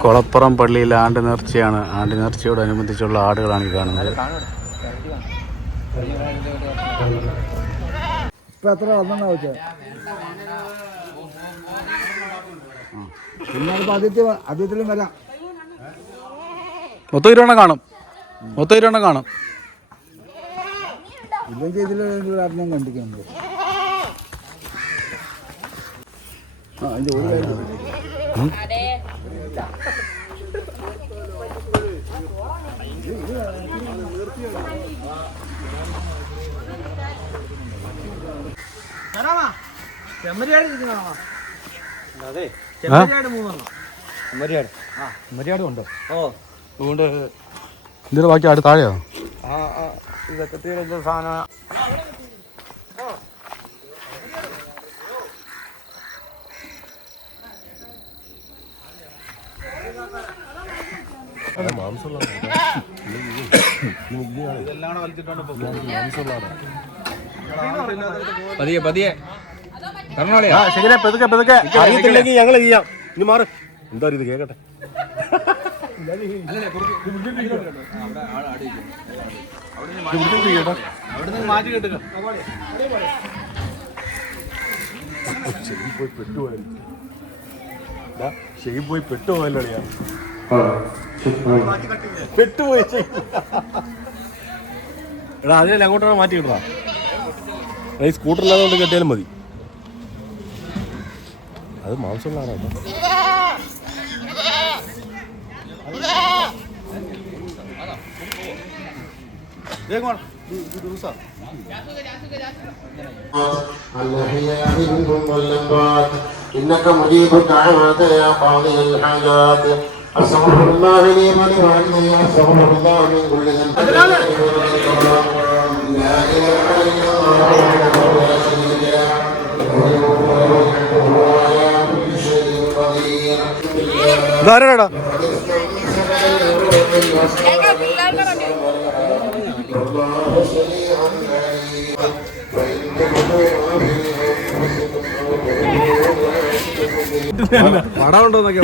കൊളപ്പുറം പള്ളിയിൽ ആണ്ട് നേർച്ചയാണ്. ആണ്ട് നേർച്ചയോടനുബന്ധിച്ചുള്ള ആടുകളാണ് ഈ കാണുന്നത്. മൊത്തം ഇരുവണ്ണം കാണും. മൊത്തം ഇരുവണ്ണം കാണും. ഇല്ലെങ്കിൽ ഇതിൽ കണ്ടിക്കുന്നുണ്ട് ആ അതിന്റെ ഒരു കാര്യം അതുകൊണ്ട് ഇതിന്റെ ബാക്കി അടുത്താഴയോ താഴെയോ? ഇതൊക്കെ തീരെ സാധനം. പതിയെ പതിയെ. ആ ശരിയാ പെതുക്കെ പെതുക്കെ. അറിയത്തില്ലെങ്കിൽ ഞങ്ങൾ ചെയ്യാം. ഇനി മാറ്. എന്താ ഇത് കേക്കട്ടെ? ശരി പോയി പെട്ടുപോയല്ലോ ശരി പോയി പെട്ടുപോയല്ലോ. പെട്ടുപോയി ശരി. എടാ അതിനെ അങ്ങോട്ടാണ് മാറ്റി കിട്ടാ ഈ സ്കൂട്ടറില്ലാതെ കെട്ടിയാലും മതി അത് മാംസമുള്ളതാണ് കേട്ടോ الأحياء منهم والأموات إنك مجيب الدعوات يا قاضي الحاجات أستغفر الله لي ولوالدي وأستغفر الله من كل ذنب لا إله إلا الله وحده لا شريك له له الملك وله الحمد وهو على كل شيء قدير الله سميع عليم فإن تكفروا به പടം ഉണ്ടോന്നൊക്കെ